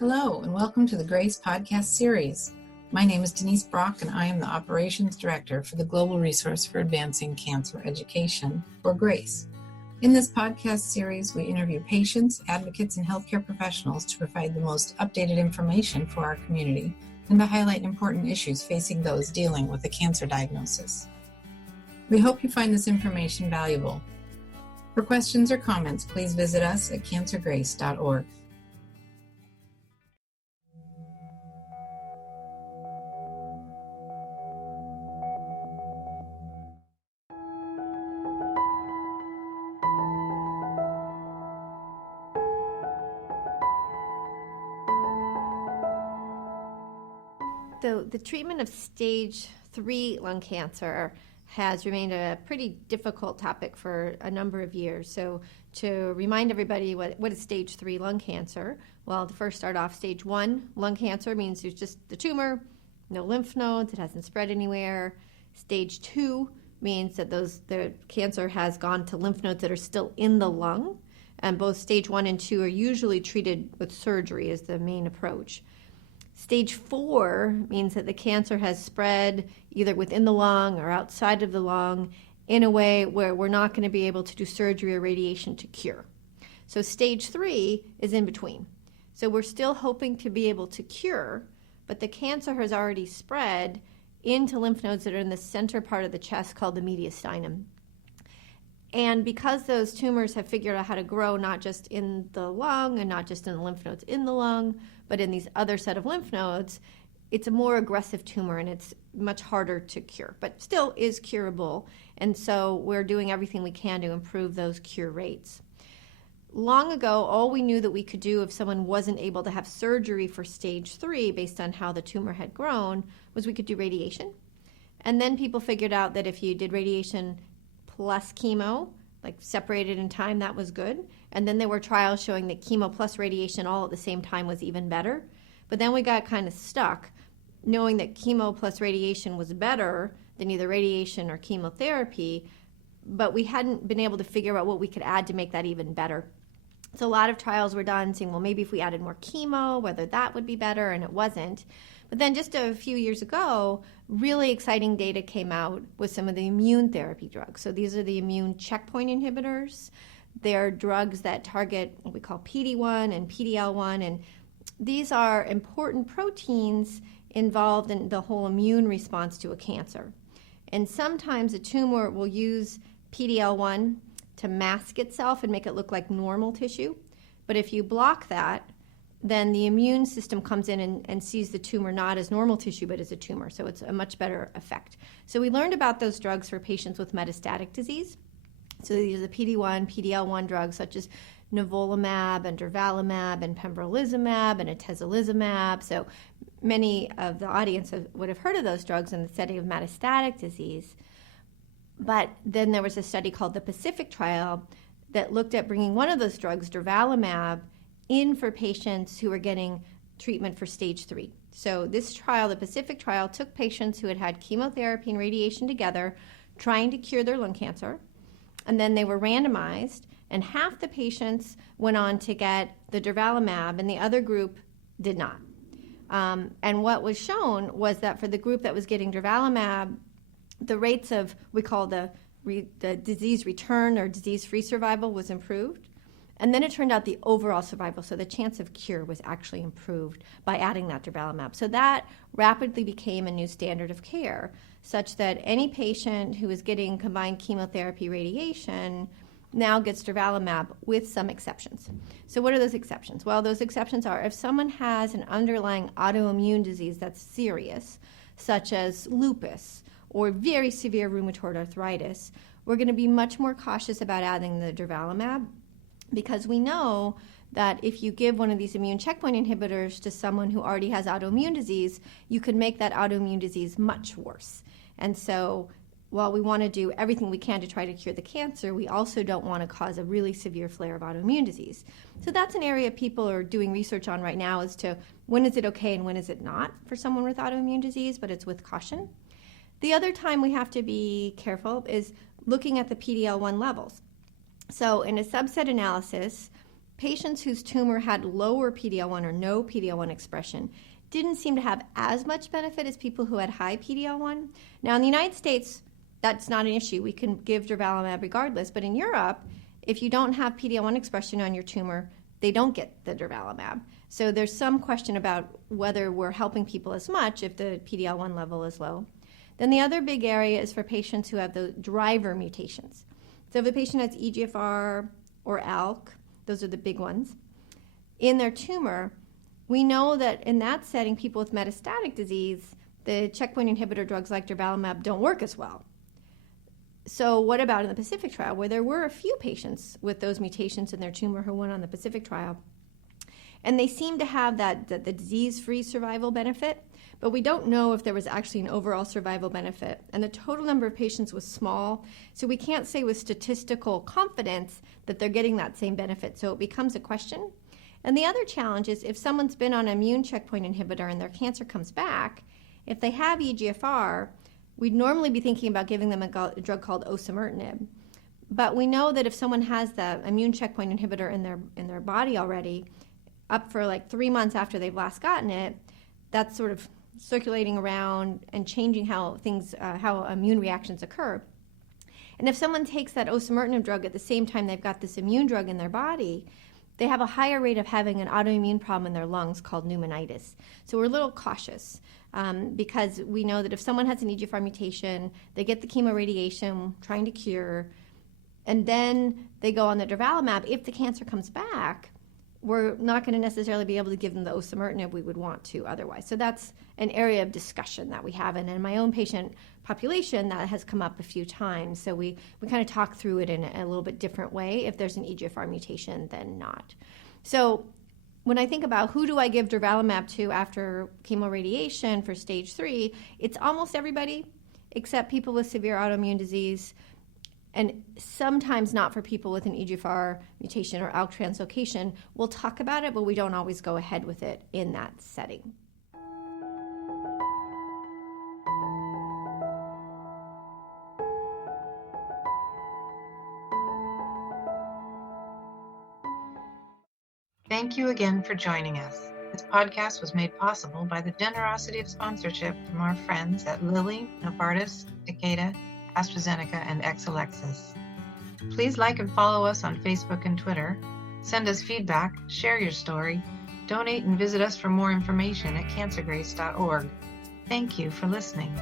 Hello, and welcome to the GRACE podcast series. My name is Denise Brock, and I am the Operations Director for the Global Resource for Advancing Cancer Education, or GRACE. In this podcast series, we interview patients, advocates, and healthcare professionals to provide the most updated information for our community and to highlight important issues facing those dealing with a cancer diagnosis. We hope you find this information valuable. For questions or comments, please visit us at cancergrace.org. The treatment of stage 3 lung cancer has remained a pretty difficult topic for a number of years. So to remind everybody what is stage 3 lung cancer, well, to first start off, stage 1 lung cancer means there's just the tumor, no lymph nodes, it hasn't spread anywhere. Stage 2 means that the cancer has gone to lymph nodes that are still in the lung, and both stage 1 and 2 are usually treated with surgery as the main approach. Stage 4 means that the cancer has spread either within the lung or outside of the lung in a way where we're not going to be able to do surgery or radiation to cure. So stage 3 is in between. So we're still hoping to be able to cure, but the cancer has already spread into lymph nodes that are in the center part of the chest called the mediastinum. And because those tumors have figured out how to grow not just in the lung and not just in the lymph nodes in the lung, but in these other set of lymph nodes, it's a more aggressive tumor and it's much harder to cure, but still is curable. And so we're doing everything we can to improve those cure rates. Long ago, all we knew that we could do if someone wasn't able to have surgery for stage 3 based on how the tumor had grown was we could do radiation. And then people figured out that if you did radiation plus chemo, like separated in time, that was good. And then there were trials showing that chemo plus radiation all at the same time was even better. But then we got kind of stuck knowing that chemo plus radiation was better than either radiation or chemotherapy, but we hadn't been able to figure out what we could add to make that even better. So a lot of trials were done saying, well, maybe if we added more chemo, whether that would be better, and it wasn't. But then just a few years ago, really exciting data came out with some of the immune therapy drugs. So these are the immune checkpoint inhibitors. They're drugs that target what we call PD-1 and PD-L1, and these are important proteins involved in the whole immune response to a cancer. And sometimes a tumor will use PD-L1 to mask itself and make it look like normal tissue. But if you block that, then the immune system comes in and sees the tumor not as normal tissue, but as a tumor. So it's a much better effect. So we learned about those drugs for patients with metastatic disease. So these are the PD-1, PD-L1 drugs such as nivolumab and durvalumab and pembrolizumab and atezolizumab. So many of the audience would have heard of those drugs in the setting of metastatic disease. But then there was a study called the Pacific trial that looked at bringing one of those drugs, durvalumab, in for patients who were getting treatment for stage 3. So this trial, the Pacific trial, took patients who had had chemotherapy and radiation together, trying to cure their lung cancer, and then they were randomized, and half the patients went on to get the durvalumab, and the other group did not. And what was shown was that for the group that was getting durvalumab, the rates of, we call the disease return or disease-free survival was improved. And then it turned out the overall survival, so the chance of cure was actually improved by adding that durvalumab. So that rapidly became a new standard of care, such that any patient who is getting combined chemotherapy radiation now gets durvalumab with some exceptions. So what are those exceptions? Well, those exceptions are if someone has an underlying autoimmune disease that's serious, such as lupus or very severe rheumatoid arthritis, we're going to be much more cautious about adding the durvalumab, because we know that if you give one of these immune checkpoint inhibitors to someone who already has autoimmune disease, you could make that autoimmune disease much worse. And so while we want to do everything we can to try to cure the cancer, we also don't want to cause a really severe flare of autoimmune disease. So that's an area people are doing research on right now as to when is it okay and when is it not for someone with autoimmune disease, but it's with caution. The other time we have to be careful is looking at the PD-L1 levels. So in a subset analysis, patients whose tumor had lower PD-L1 or no PD-L1 expression didn't seem to have as much benefit as people who had high PD-L1. Now, in the United States, that's not an issue. We can give durvalumab regardless. But in Europe, if you don't have PD-L1 expression on your tumor, they don't get the durvalumab. So there's some question about whether we're helping people as much if the PD-L1 level is low. Then the other big area is for patients who have the driver mutations. So if a patient has EGFR or ALK, those are the big ones, in their tumor, we know that in that setting, people with metastatic disease, the checkpoint inhibitor drugs like durvalumab don't work as well. So what about in the Pacific trial, where there were a few patients with those mutations in their tumor who went on the Pacific trial? And they seem to have the disease-free survival benefit, but we don't know if there was actually an overall survival benefit. And the total number of patients was small, so we can't say with statistical confidence that they're getting that same benefit. So it becomes a question. And the other challenge is if someone's been on an immune checkpoint inhibitor and their cancer comes back, if they have EGFR, we'd normally be thinking about giving them a drug called osimertinib. But we know that if someone has the immune checkpoint inhibitor in their body already, up for like 3 months after they've last gotten it, that's sort of circulating around and changing how immune reactions occur. And if someone takes that osimertinib drug at the same time they've got this immune drug in their body, they have a higher rate of having an autoimmune problem in their lungs called pneumonitis. So we're a little cautious because we know that if someone has an EGFR mutation, they get the chemo-radiation trying to cure, and then they go on the durvalumab. If the cancer comes back, we're not going to necessarily be able to give them the osimertinib we would want to otherwise. So that's an area of discussion that we have. And in my own patient population, that has come up a few times. So we kind of talk through it in a little bit different way if there's an EGFR mutation than not. So when I think about who do I give durvalumab to after chemo-radiation for stage 3, it's almost everybody except people with severe autoimmune disease, and sometimes not for people with an EGFR mutation or ALK translocation. We'll talk about it, but we don't always go ahead with it in that setting. Thank you again for joining us. This podcast was made possible by the generosity of sponsorship from our friends at Lilly, Novartis, Takeda, AstraZeneca, and Exelixis. Please like and follow us on Facebook and Twitter. Send us feedback, share your story, donate and visit us for more information at cancergrace.org. Thank you for listening.